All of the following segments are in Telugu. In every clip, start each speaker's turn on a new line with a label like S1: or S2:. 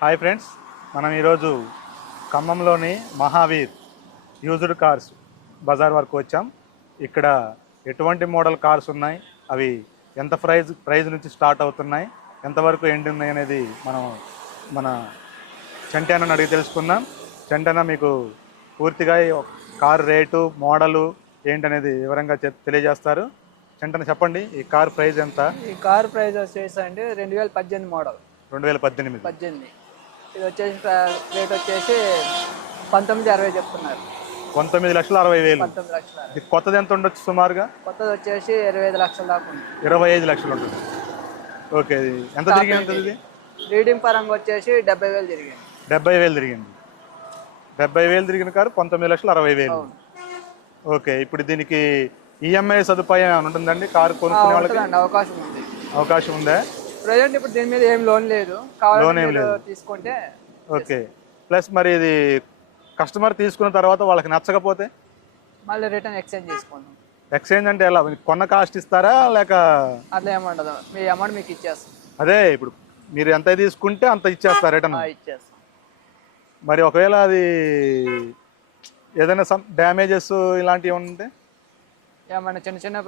S1: హాయ్ ఫ్రెండ్స్ మనం ఈరోజు ఖమ్మంలోని మహావీర్ యూజ్డ్ కార్స్ బజార్ వరకు వచ్చాం. ఇక్కడ ఎటువంటి మోడల్ కార్స్ ఉన్నాయి? అవి ఎంత ప్రైజ్ ప్రైజ్ నుంచి స్టార్ట్ అవుతున్నాయి? ఎంతవరకు ఎండ్ ఉన్నాయి అనేది మనం మన చంటానని అడిగి తెలుసుకుందాం. చంటన మీకు పూర్తిగా కార్ రేటు మోడలు ఏంటనేది వివరంగా తెలియజేస్తారు. చంటన చెప్పండి ఈ కార్ ప్రైస్ ఎంత?
S2: ఈ కార్ ప్రైస్ వచ్చేసి అండి రెండు వేల పద్దెనిమిది మోడల్
S1: రెండు వేల పద్దెనిమిది.
S2: పద్దెనిమిది. ఇది వచ్చేసి రేట్ వచ్చేసి పంతొమ్మిది అరవై చెప్తున్నారు.
S1: పంతొమ్మిది లక్షల అరవై వేలు.
S2: పంతొమ్మిది లక్షల అరవై.
S1: ఇది కొత్తది ఎంత ఉండొచ్చు సుమారుగా?
S2: కొత్తది వచ్చేసి ఇరవై ఐదు లక్షల దాకా ఉంది.
S1: ఇరవై ఐదు లక్షలు ఉంటుంది. ఓకే ఇది ఎంత తిరిగి ఉంటుంది ఇది?
S2: రీడింగ్ పరంగా వచ్చేసి డెబ్బై వేలు తిరిగింది.
S1: డెబ్బై వేలు తిరిగింది. డెబ్బై వేలు తిరిగిన కారు పంతొమ్మిది లక్షల అరవై వేలు.
S2: అవును.
S1: ఓకే ఇప్పుడు దీనికి ఈఎంఐ సదుపాయం ఏమైనా ఉంటుందండి? కారు కొనుక్కునే వాళ్ళకి?
S2: ఉంటుందండి అవకాశం ఉంది.
S1: అవకాశం ఉందా?
S2: ప్రజెంట్ ఇప్పుడు దీని మీద ఏం లోన్ లేదు. కావాలంటే
S1: ఏం లేదు.
S2: తీసుకుంటే
S1: ఓకే. ప్లస్ మరి ఇది కస్టమర్ తీసుకున్న తర్వాత వాళ్ళకి నచ్చకపోతే?
S2: మళ్ళీ రిటర్న్ ఎక్స్చేంజ్ చేసుకుందాం
S1: ఎక్స్చేంజ్ అంటే ఎలా? కొన్న కాస్ట్ ఇస్తారా లేక
S2: అట్లా ఏమండదు మీ అమౌంట్ మీకు ఇచ్చేస్తాం.
S1: అదే ఇప్పుడు మీరు ఎంత తీసుకుంటే అంత ఇచ్చేస్తారు రిటర్న్.
S2: ఇచ్చేస్తాం.
S1: మరి ఒకవేళ అది ఏదైనా సమ్ డ్యామేజెస్ ఇలాంటివి ఉంటే?
S2: ఏమన్నా చిన్న చిన్న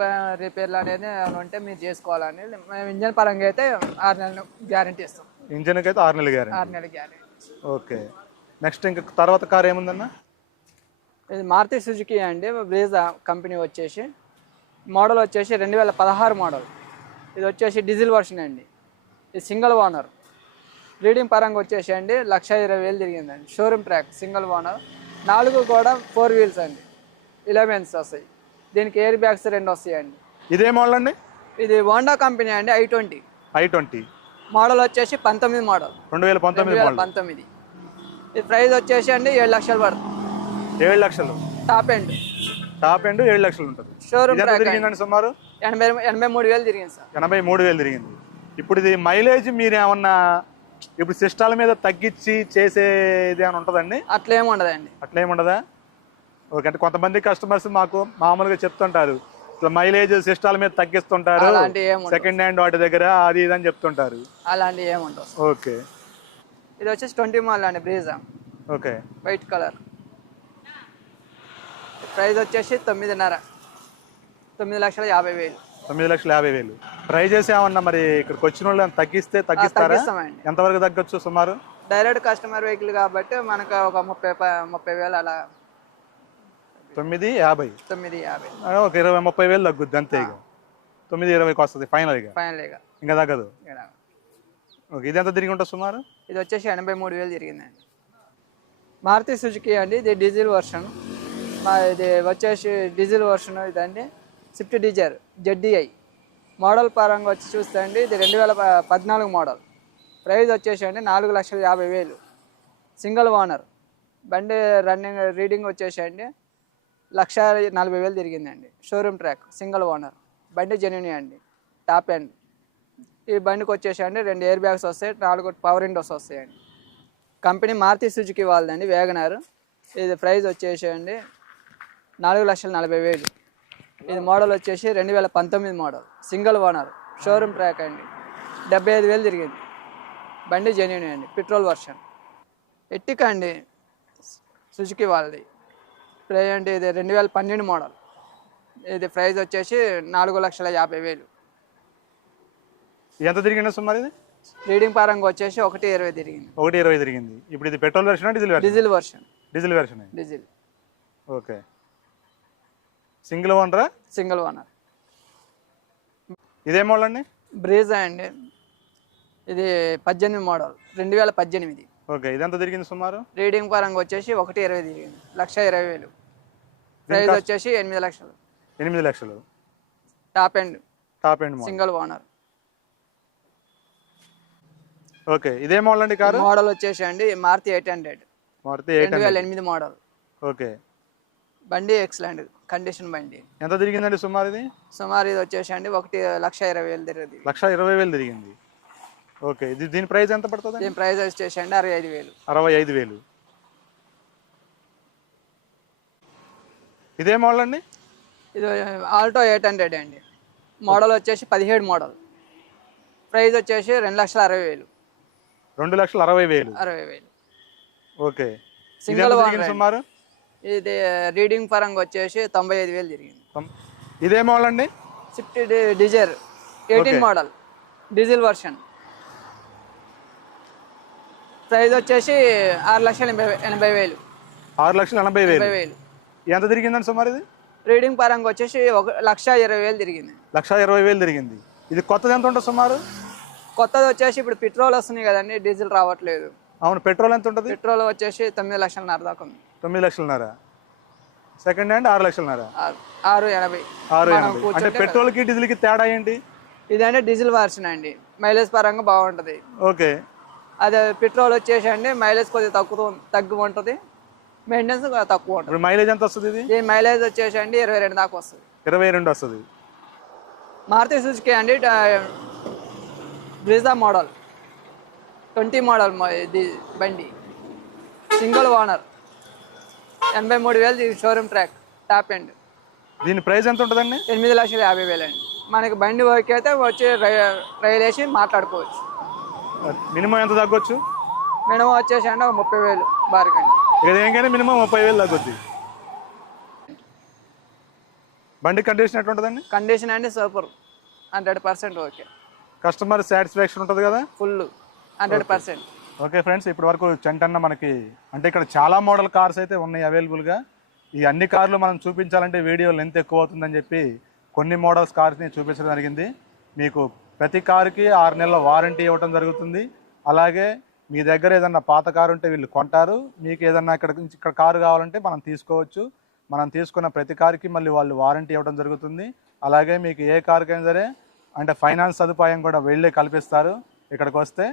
S2: రిపేర్లు అనేది ఏమైనా ఉంటే మీరు చేసుకోవాలని. మేము ఇంజన్ పరంగా అయితే ఆరు నెలలు గ్యారంటీ ఇస్తాం.
S1: ఇంజన్కి అయితే ఆరు నెలలు గ్యారెంటీ
S2: ఆరు నెలల గ్యారంటీ
S1: ఓకే. నెక్స్ట్ ఇంకా తర్వాత కార్ ఏముందన్న?
S2: ఇది మారుతి సుజుకి అండి. బ్రీజా కంపెనీ వచ్చేసి. మోడల్ వచ్చేసి రెండు వేల పదహారు మోడల్. ఇది వచ్చేసి డీజిల్ వర్షన్ అండి. ఇది సింగిల్ ఓనర్. రీడింగ్ పరంగా వచ్చేసి అండి లక్ష ఇరవై వేలు తిరిగిందండి. Showroom track single owner. నాలుగు కూడా ఫోర్ వీల్స్ అండి. ఇలెవెన్స్ వస్తాయి. దీనికి ఎయిర్ బ్యాగ్స్ రెండు వస్తాయండి.
S1: ఇదే మోడల్ అండి?
S2: ఇది హోండా కంపెనీ అండి I twenty
S1: I twenty
S2: model వచ్చేసి పంతొమ్మిది మోడల్
S1: రెండు వేల
S2: రెండు
S1: పంతొమ్మిది
S2: వేల
S1: మోడల్
S2: పంతొమ్మిది. ఇది ప్రైస్ వచ్చేసి అండి ఏడు లక్షలు పడుతుంది.
S1: ఏడు లక్షలు.
S2: టాప్ ఎండ్
S1: టాప్ ఎండ్ ఏడు లక్షలు ఉంటుంది.
S2: షోరూమ్
S1: ఇది ఎంత
S2: ట్రాక్ అండి.
S1: తిరిగిందండి సుమారు?
S2: ఎనభై ఎనభై మూడు వేలు తిరిగింది సార్.
S1: ఎనభై మూడు వేలు తిరిగింది. ఇప్పుడు ఇది మైలేజ్ మీరు ఏమన్నా ఇప్పుడు సిస్టాల మీద తగ్గించి చేసేది ఏమైనా ఉంటుందండి
S2: అట్లా ఏమి ఉండదండి.
S1: అట్లా ఏముండదా ఓకే అంటే కొంతమంది కస్టమర్స్ మాకు మామూలుగా చెప్తుంటారు. ఇట్లా మైలేజ్ సిస్టాల మీద తగ్గిస్తుంటారు.
S2: అలాంటి
S1: సెకండ్ హ్యాండ్ వాటి దగ్గర అది ఇది అని చెప్తుంటారు.
S2: అలాంటివి ఏమి ఉండవు.
S1: ఓకే.
S2: ఇది వచ్చేసి ట్వంటీ మాల్ అండి Brezza
S1: okay.
S2: White colour price వచ్చేసి తొమ్మిదిన్నర. తొమ్మిది లక్షల యాభై వేలు.
S1: తొమ్మిది లక్షల యాభై వేలు. ప్రైజెస్ ఏమన్నా మరి ఇక్కడికి వచ్చిన వాళ్ళు ఏమన్నా తగ్గిస్తే తగ్గిస్తారా?
S2: తగ్గిస్తామండి.
S1: ఎంతవరకు తగ్గొచ్చు సుమారు?
S2: డైరెక్ట్ కస్టమర్ వెహికల్ కాబట్టి మనకు ఒక ముప్పై ప- ముప్పై వేలు అలా
S1: తొమ్మిది యాభై.
S2: తొమ్మిది యాభై.
S1: ఒక ఇరవై ముప్పై వేలు తగ్గుద్ది అంతే ఇక తొమ్మిది ఇరవైకి వస్తుంది ఫైనల్ ఇక
S2: ఫైనల్గా
S1: ఇంకా తగ్గదు? ఓకే ఇది ఎంత తిరిగి ఉంటుంది సుమారు?
S2: ఇది వచ్చేసి ఎనభై మూడు వేలు తిరిగిందండి. మారుతి సుజుకి అండి ఇది డీజిల్ వర్షన్. ఇది వచ్చేసి డీజిల్ వర్షన్ ఇదండి. Swift Dzire ZDI. మోడల్ పరంగా వచ్చి చూస్తే అండి ఇది రెండు వేల పద్నాలుగు మోడల్. ప్రైస్ వచ్చేసి అండి నాలుగు లక్షల యాభై వేలు. Single owner. బండి రన్నింగ్ రీడింగ్ వచ్చేసి అండి లక్ష నలభై వేలు తిరిగిందండి. Showroom track single owner. బండి జెన్యుని అండి. టాప్ ఎండ్ ఈ బండికి వచ్చేసి రెండు ఎయిర్ బ్యాగ్స్ వస్తాయి నాలుగు పవర్ విండోస్ వస్తాయండి కంపెనీ మారుతి సుజుకి వాళ్ళదండి వేగనార్ ఇది ప్రైస్ వచ్చేసేయండి నాలుగు లక్షల నలభై వేలు. ఇది మోడల్ వచ్చేసి రెండు వేల పంతొమ్మిది model single owner showroom track అండి. డెబ్బై ఐదు వేలు తిరిగింది. బండి జెన్యున్ అండి పెట్రోల్ వర్షన్ ఎట్టిక అండి సుజుకి వాళ్ళది. ప్రజెంట్ ఇది రెండు వేల పన్నెండు మోడల్ ఇది ప్రైస్ వచ్చేసి నాలుగు లక్షల యాభై వేలు.
S1: ఎంత తిరిగింది సుమారు ఇది?
S2: రీడింగ్ పరంగా వచ్చేసి ఒకటి ఇరవై తిరిగింది.
S1: ఒకటి ఇరవై తిరిగింది. ఇప్పుడు ఇది petrol version diesel version
S2: diesel version
S1: diesel version
S2: diesel
S1: okay. Single ఓనరా
S2: single owner
S1: ఇదే మోడల్ అండి?
S2: బ్రీజా అండి. ఇది పద్దెనిమిది మోడల్ రెండు వేల పద్దెనిమిది.
S1: ఓకే. ఇది ఎంత తిరిగింది సుమారు?
S2: రీడింగ్ పరంగా వచ్చేసి ఒకటి ఇరవై తిరిగింది. లక్ష ఇరవై వేలు. ప్రైస్ వచ్చేసి ఎనిమిది లక్షలు.
S1: ఎనిమిది లక్షలు.
S2: Top end
S1: top end
S2: single owner
S1: okay ఇదే మోడల్ అండి కారు?
S2: మోడల్ వచ్చేసి అండి మారుతి ఎయిట్ హండ్రెడ్
S1: మారుతి
S2: రెండు వేల ఎనిమిది మోడల్
S1: ఓకే
S2: బండి ఎక్సలెంట్ కండిషన్ బండి.
S1: ఎంత తిరిగిందండి సుమారు ఇది?
S2: సుమారు ఇది వచ్చేసి అండి ఒకటి లక్ష ఇరవై వేలు తిరిగింది.
S1: లక్ష ఇరవై వేలు తిరిగింది. ఓకే ఇది దీని ప్రైస్ ఎంత పడుతుంది
S2: దీని ప్రైస్ వచ్చేసి అండి అరవై ఐదు వేలు.
S1: అరవై ఐదు వేలు. ఇదే మోడల్ అండి?
S2: ఇది ఆల్టో ఎయిట్ హండ్రెడ్ అండి. మోడల్ వచ్చేసి పదిహేడు మోడల్. ప్రైస్ వచ్చేసి రెండు లక్షల అరవై వేలు.
S1: రెండు లక్షల అరవై వేలు.
S2: అరవై వేలు.
S1: ఓకే.
S2: సింగిల్.
S1: సుమారు?
S2: ఇది రీడింగ్ పరంగా వచ్చేసి తొంభై ఐదు వేలు జరిగింది
S1: ఇదే మోడల్ అండి?
S2: Swift Dzire eighteen. Model diesel version price వచ్చేసి ఆరు లక్షల ఎనభై ఎనభై వేలు.
S1: ఆరు లక్షల ఎనభై వేలు. ఎంత తిరిగిందండి సుమారు ఇది?
S2: రీడింగ్ పరంగా వచ్చేసి ఒక లక్ష ఇరవై వేలు తిరిగింది.
S1: లక్ష ఇరవై వేలు తిరిగింది. ఇది కొత్తది ఎంత ఉంటుంది సుమారు?
S2: కొత్తది వచ్చేసి ఇప్పుడు పెట్రోల్ వస్తున్నాయి కదండి డీజిల్ రావట్లేదు.
S1: అవును పెట్రోల్ ఎంత ఉంటుంది?
S2: పెట్రోల్ వచ్చేసి తొమ్మిది లక్షలన్నర దాకా ఉంది.
S1: తొమ్మిది లక్షలన్నర. సెకండ్ హ్యాండ్ ఆరు లక్షలన్నర.
S2: ఆరు- ఎనభై.
S1: ఆరు ఎనభై. అంటే పెట్రోల్కి డీజిల్కి తేడా ఏంటి?
S2: ఇదంటే డీజిల్ వర్షన్ అండి. మైలేజ్ పరంగా బాగుంటుంది.
S1: ఓకే.
S2: అదే పెట్రోల్ వచ్చేసి అండి మైలేజ్ కొద్దిగా తక్కువ తక్కువ ఉంటుంది మెయింటెనెన్స్ కొద్దిగా తక్కువ ఉంటుంది.
S1: ఇప్పుడు మైలేజ్ ఎంత వస్తుంది ఇది?
S2: దీని మైలేజ్ వచ్చేసి అండి ఇరవై రెండు దాకా వస్తుంది.
S1: ఇరవై రెండు వస్తుంది.
S2: మారుతి సుజుకి అండి బ్రిజా మోడల్. ట్వంటీ మోడల్ ఇది బండి. Single owner. ఎనభై మూడు వేలు షోరూమ్ ట్రాక్ టాప్ ఎండ్
S1: దీని ప్రైస్ ఎంత ఉంటుందండి?
S2: ఎనిమిది లక్షల యాభై వేలు అండి మనకి బండి ఓకే అయితే వచ్చి రై- రైలు వేసి మాట్లాడుకోవచ్చు.
S1: మినిమం ఎంత తగ్గొచ్చు?
S2: మినిమం వచ్చేసి అండి ఒక ముప్పై వేలు బారికండి
S1: ఇక దేనికైనా మినిమం ముప్పై వేలు తగ్గుద్ది. బండి కండిషన్ ఎట్లా ఉంటుందండి
S2: కండిషన్ అండి super hundred percent okay
S1: customer satisfaction ఉంటుంది కదా?
S2: Full hundred percent
S1: okay friends ఇప్పటి వరకు చెంటన్న మనకి అంటే ఇక్కడ చాలా మోడల్ కార్స్ అయితే ఉన్నాయి అవైలబుల్గా ఈ అన్ని కార్లు మనం చూపించాలంటే వీడియో లెంత్ ఎక్కువ అవుతుందని చెప్పి కొన్ని మోడల్స్ కార్స్ని చూపించడం జరిగింది. మీకు ప్రతి కారుకి ఆరు నెలల వారంటీ ఇవ్వడం జరుగుతుంది. అలాగే మీ దగ్గర ఏదన్నా పాత కారు ఉంటే వీళ్ళు కొంటారు. మీకు ఏదన్నా ఇక్కడ నుంచి ఇక్కడ కారు కావాలంటే మనం తీసుకోవచ్చు. మనం తీసుకున్న ప్రతి కారుకి మళ్ళీ వాళ్ళు వారంటీ ఇవ్వడం జరుగుతుంది. అలాగే మీకు ఏ కారుకైనా సరే అంటే ఫైనాన్స్ సదుపాయం కూడా వెళ్ళే కల్పిస్తారు. ఇక్కడికి వస్తే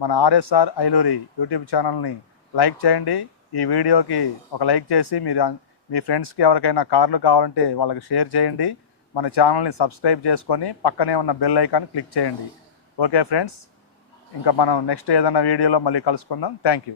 S1: మన ఆర్ఎస్ఆర్ ఐలూరి యూట్యూబ్ ఛానల్ని లైక్ చేయండి. ఈ వీడియోకి ఒక లైక్ చేసి మీరు మీ ఫ్రెండ్స్కి ఎవరికైనా కార్లు కావాలంటే వాళ్ళకి షేర్ చేయండి. మన ఛానల్ని సబ్స్క్రైబ్ చేసుకొని పక్కనే ఉన్న బెల్ ఐకాన్ క్లిక్ చేయండి. ఓకే ఫ్రెండ్స్ ఇంకా మనం నెక్స్ట్ ఏదైనా వీడియోలో మళ్ళీ కలుసుకుందాం. Thank you